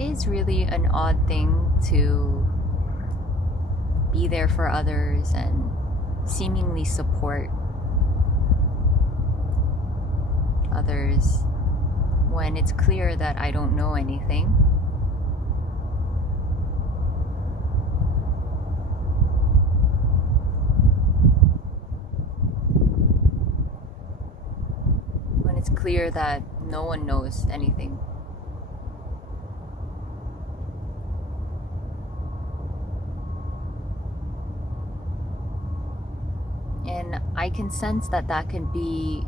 It is really an odd thing to be there for others and seemingly support others when it's clear that I don't know anything. When it's clear that no one knows anything. And I can sense that that can be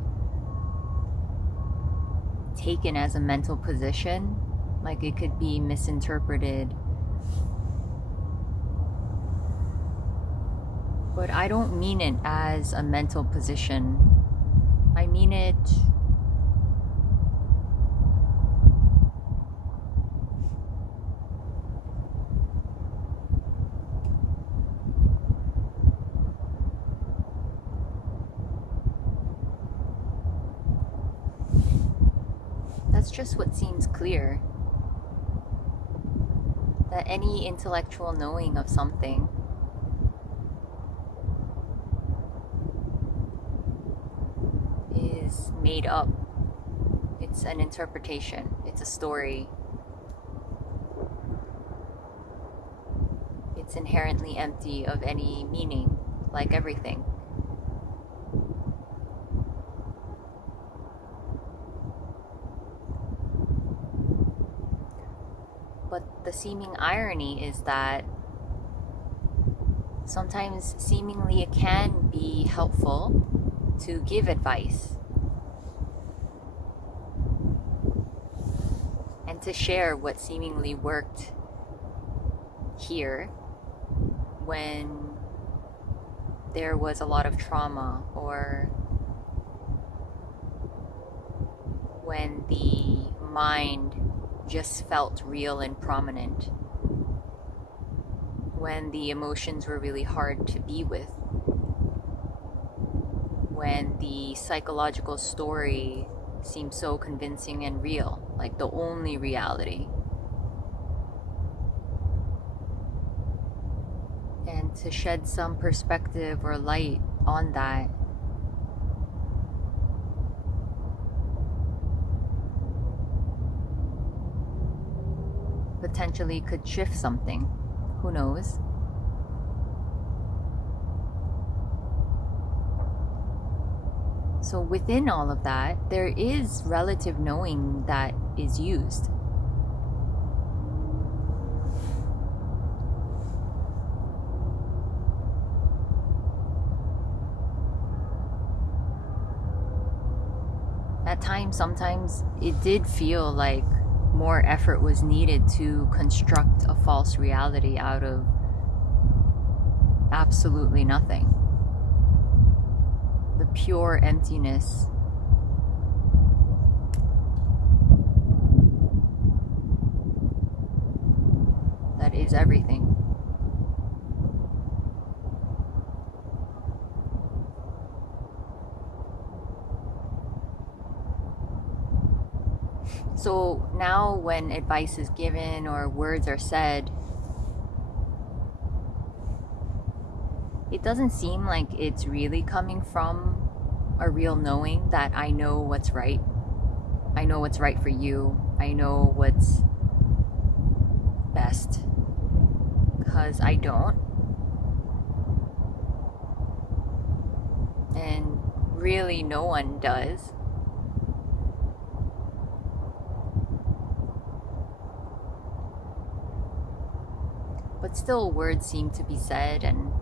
taken as a mental position, like it could be misinterpreted. But I don't mean it as a mental position. I mean it that's just what seems clear. That any intellectual knowing of something is made up. It's an interpretation. It's a story. It's inherently empty of any meaning, like everything. But the seeming irony is that sometimes seemingly it can be helpful to give advice and to share what seemingly worked here when there was a lot of trauma, or when the mind just felt real and prominent, when the emotions were really hard to be with, when the psychological story seemed so convincing and real, like the only reality. And to shed some perspective or light on that potentially could shift something. Who knows? So within all of that, there is relative knowing that is used. At times, sometimes it did feel like more effort was needed to construct a false reality out of absolutely nothing. The pure emptiness. That is everything. So now when advice is given or words are said, it doesn't seem like it's really coming from a real knowing that I know what's right. I know what's right for you. I know what's best. Because I don't. And really no one does. But still, words seem to be said and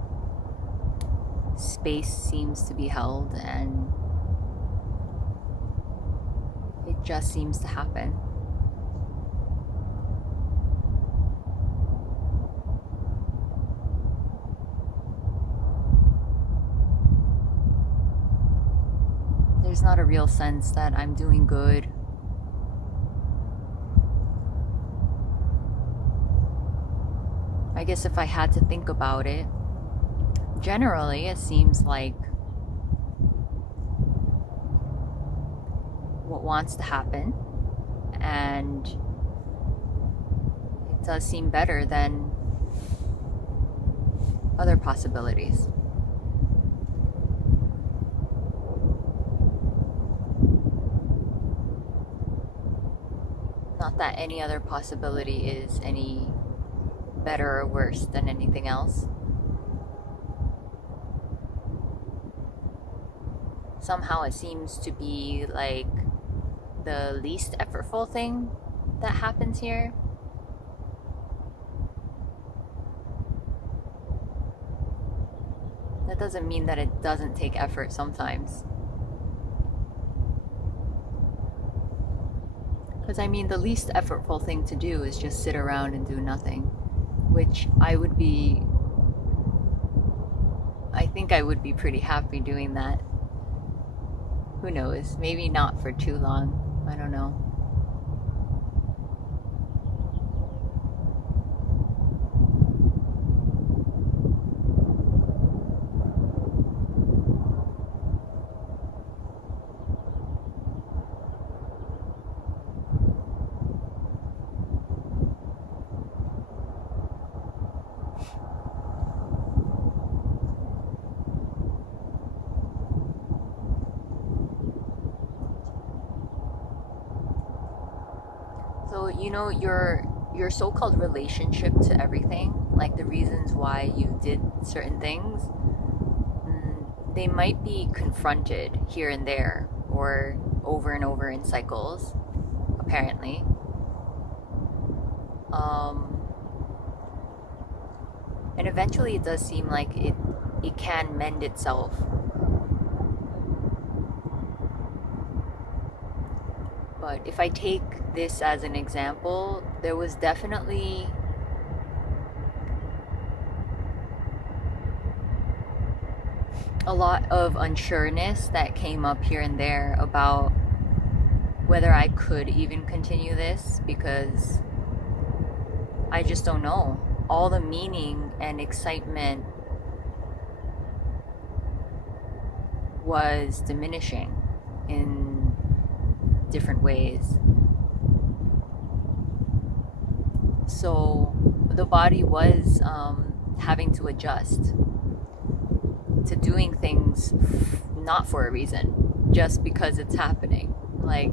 space seems to be held, and it just seems to happen. There's not a real sense that I'm doing good. I guess if I had to think about it, generally it seems like what wants to happen, and does seem better than other possibilities. Not that any other possibility is any better or worse than anything else. Somehow it seems to be like the least effortful thing that happens here. That doesn't mean that it doesn't take effort sometimes. Because I mean, the least effortful thing to do is just sit around and do nothing, which I think I would be pretty happy doing that. Who knows? Maybe not for too long. I don't know. So, your so-called relationship to everything, like the reasons why you did certain things, they might be confronted here and there or over and over in cycles, apparently. And eventually it does seem like it can mend itself. But if I take this as an example, there was definitely a lot of unsureness that came up here and there about whether I could even continue this, because I just don't know. All the meaning and excitement was diminishing in different ways. So the body was having to adjust to doing things not for a reason, just because it's happening. Like,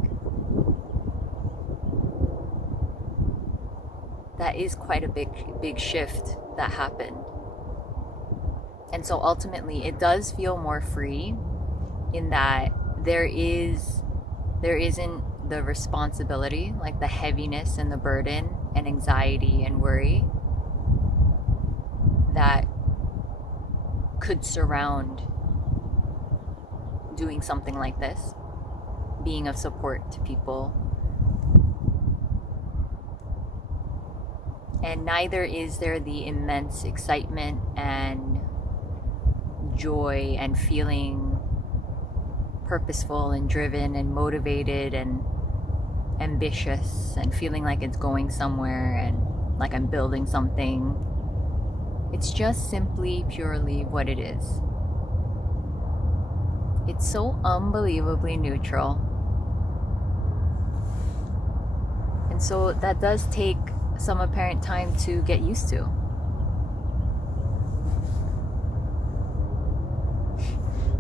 that is quite a big shift that happened. And so ultimately it does feel more free in that there isn't the responsibility, like the heaviness and the burden and anxiety and worry that could surround doing something like this, being of support to people. And neither is there the immense excitement and joy and feeling purposeful and driven and motivated and ambitious and feeling like it's going somewhere and like I'm building something. It's just simply purely what it is. It's so unbelievably neutral. And so that does take some apparent time to get used to.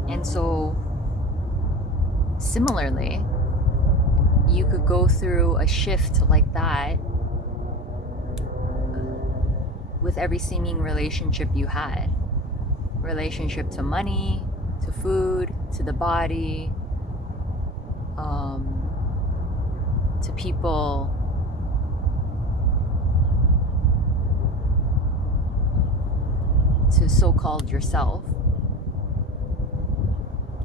And so, similarly, you could go through a shift like that with every seeming relationship you had. Relationship to money, to food, to the body, to people, to so-called yourself.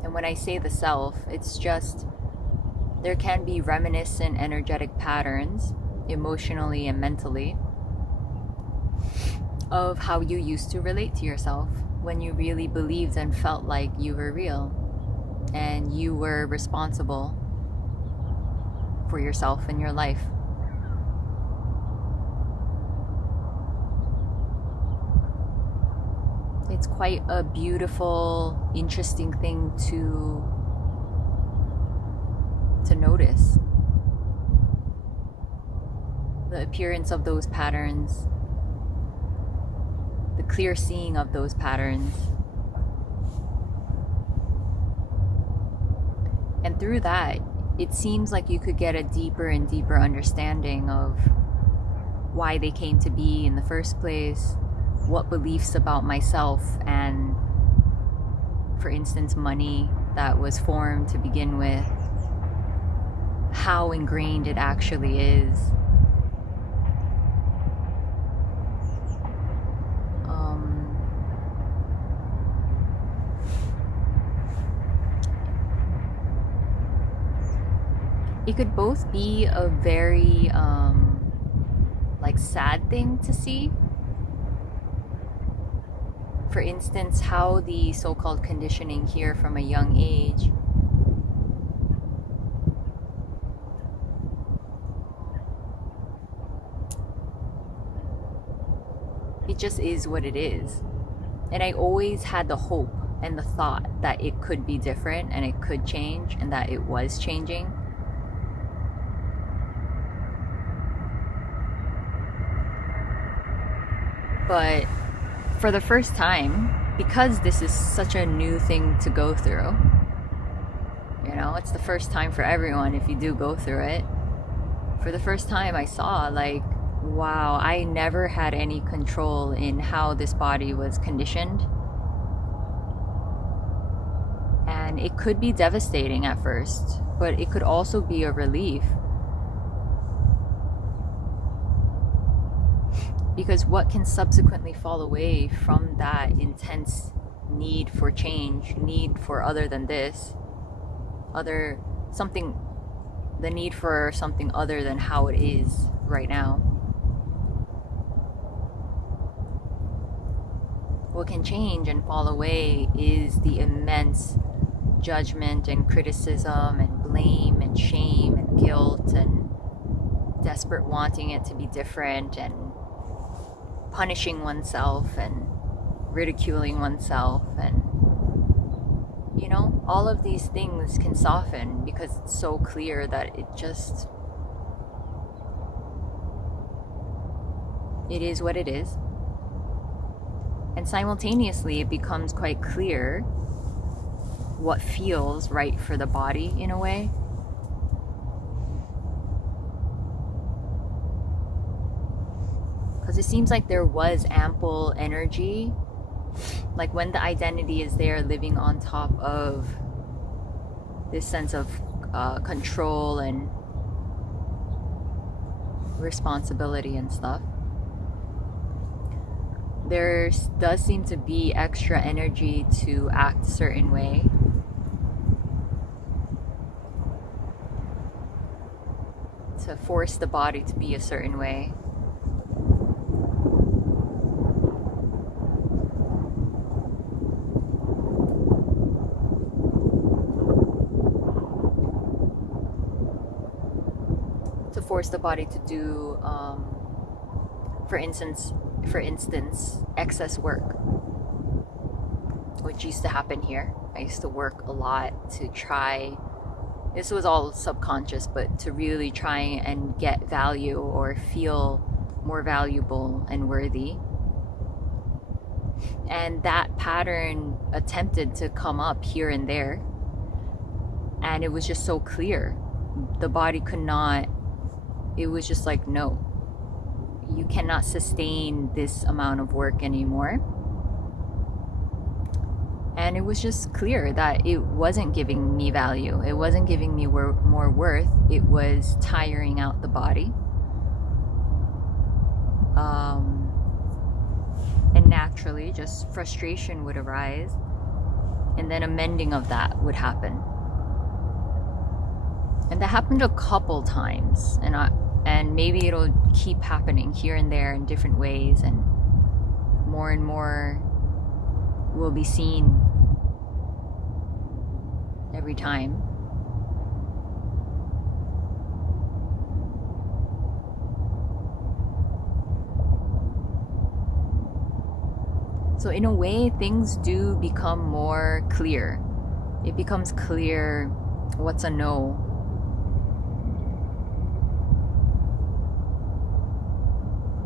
And when I say the self, it's just there can be reminiscent energetic patterns, emotionally and mentally, of how you used to relate to yourself when you really believed and felt like you were real and you were responsible for yourself and your life. It's quite a beautiful, interesting thing to notice. the appearance of those patterns, the clear seeing of those patterns. And through that, it seems like you could get a deeper and deeper understanding of why they came to be in the first place, what beliefs about myself and, for instance, money that was formed to begin with, how ingrained it actually is. It could both be a very sad thing to see. For instance, how the so-called conditioning here from a young age it just is what it is. And I always had the hope and the thought that it could be different and it could change and that it was changing. But for the first time, because this is such a new thing to go through, you know, it's the first time for everyone if you do go through it. For the first time, I saw, like, wow, I never had any control in how this body was conditioned. And it could be devastating at first, but it could also be a relief. Because what can subsequently fall away from that intense need for change, need for other than this, the need for something other than how it is right now. What can change and fall away is the immense judgment and criticism and blame and shame and guilt and desperate wanting it to be different and punishing oneself and ridiculing oneself, and you know, all of these things can soften because it's so clear that it is what it is. And simultaneously it becomes quite clear what feels right for the body in a way. Because it seems like there was ample energy, like when the identity is there living on top of this sense of control and responsibility and stuff. There does seem to be extra energy to act a certain way. To force the body to be a certain way. To force the body to do, for instance, excess work, which used to happen here. I used to work a lot to try, this was all subconscious, but to really try and get value or feel more valuable and worthy. And that pattern attempted to come up here and there. And it was just so clear. The body could not, it was just like, no, you cannot sustain this amount of work anymore. And it was just clear that it wasn't giving me value. It wasn't giving me more worth. It was tiring out the body. And naturally, just frustration would arise. And then a mending of that would happen. And that happened a couple times. And maybe it'll keep happening here and there in different ways. And more will be seen every time. So in a way, things do become more clear. It becomes clear what's a no.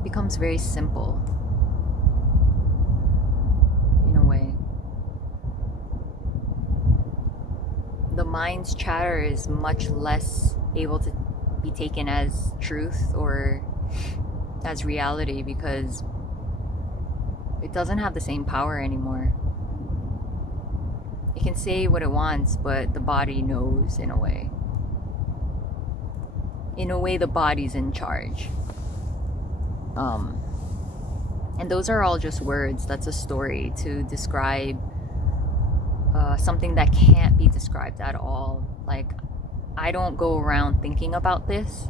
becomes very simple in a way. The mind's chatter is much less able to be taken as truth or as reality because it doesn't have the same power anymore. It can say what it wants, but the body knows in a way. In a way, the body's in charge. And those are all just words. That's a story to describe something that can't be described at all. Like, I don't go around thinking about this.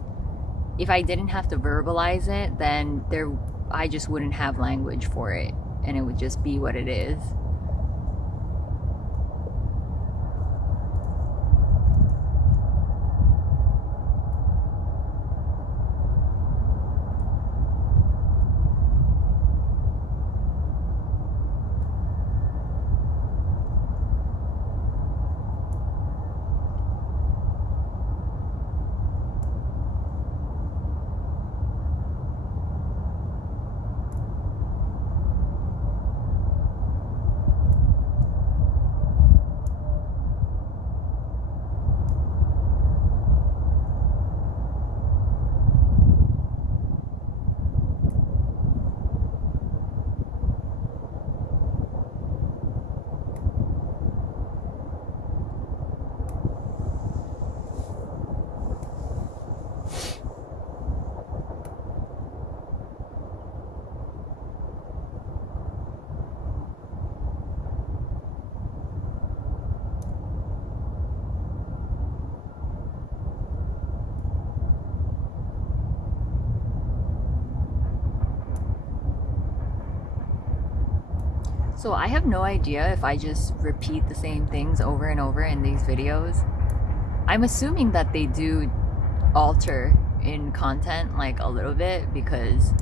If I didn't have to verbalize it, then I just wouldn't have language for it, and it would just be what it is. So I have no idea if I just repeat the same things over and over in these videos. I'm assuming that they do alter in content like a little bit because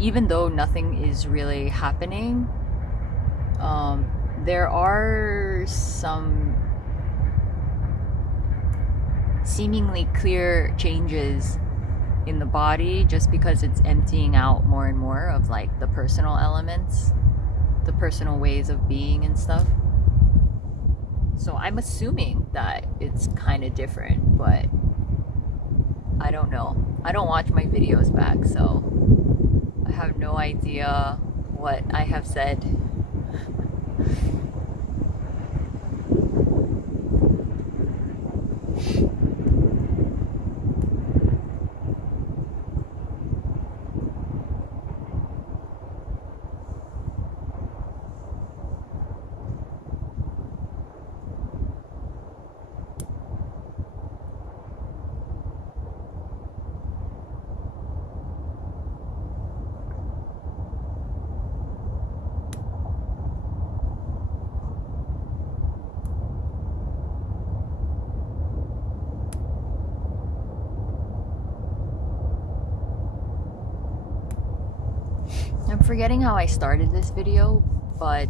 even though nothing is really happening, there are some seemingly clear changes in the body just because it's emptying out more and more of like the personal elements, the personal ways of being and stuff. So I'm assuming that it's kind of different, but I don't know. I don't watch my videos back, so I have no idea what I have said. I'm forgetting how I started this video, but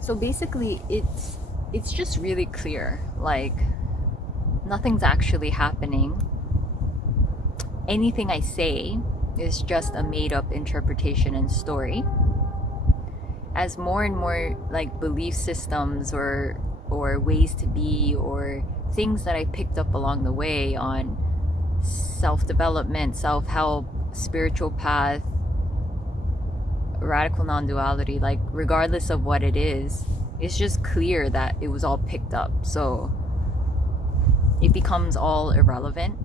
so basically it's just really clear, like nothing's actually happening. Anything I say is just a made-up interpretation and story. As more and more like belief systems or ways to be or things that I picked up along the way on self-development, self-help, spiritual path, radical non-duality, like regardless of what it is, it's just clear that it was all picked up. So it becomes all irrelevant.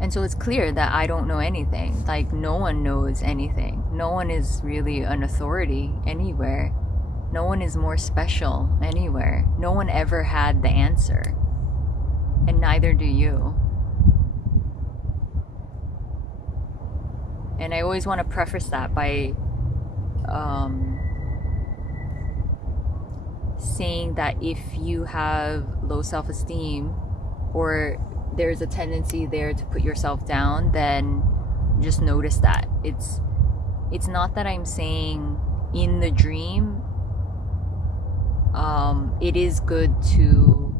And so it's clear that I don't know anything. Like, no one knows anything. No one is really an authority anywhere. No one is more special anywhere. No one ever had the answer. And neither do you. And I always want to preface that by saying that if you have low self-esteem or there's a tendency there to put yourself down, then just notice that. It's not that I'm saying in the dream, it is good to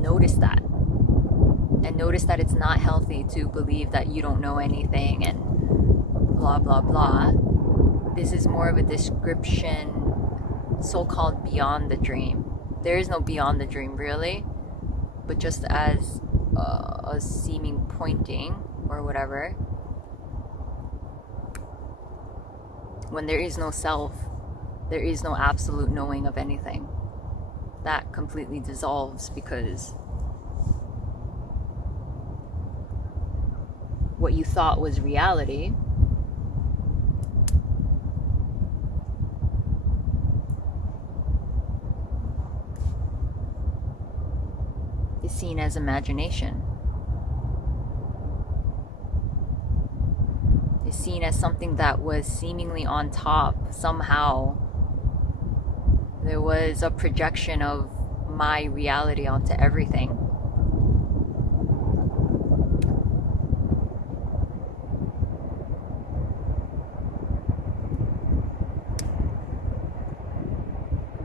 notice that, and notice that it's not healthy to believe that you don't know anything and blah blah blah. This is more of a description, so-called beyond the dream. There is no beyond the dream really, but just as a seeming pointing or whatever. When there is no self, there is no absolute knowing of anything. That completely dissolves, because what you thought was reality is seen as imagination. Is seen as something that was seemingly on top somehow. There was a projection of my reality onto everything.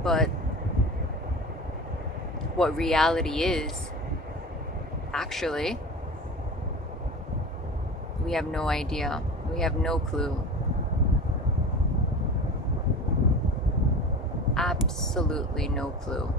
But what reality is, actually, we have no idea. We have no clue. Absolutely no clue.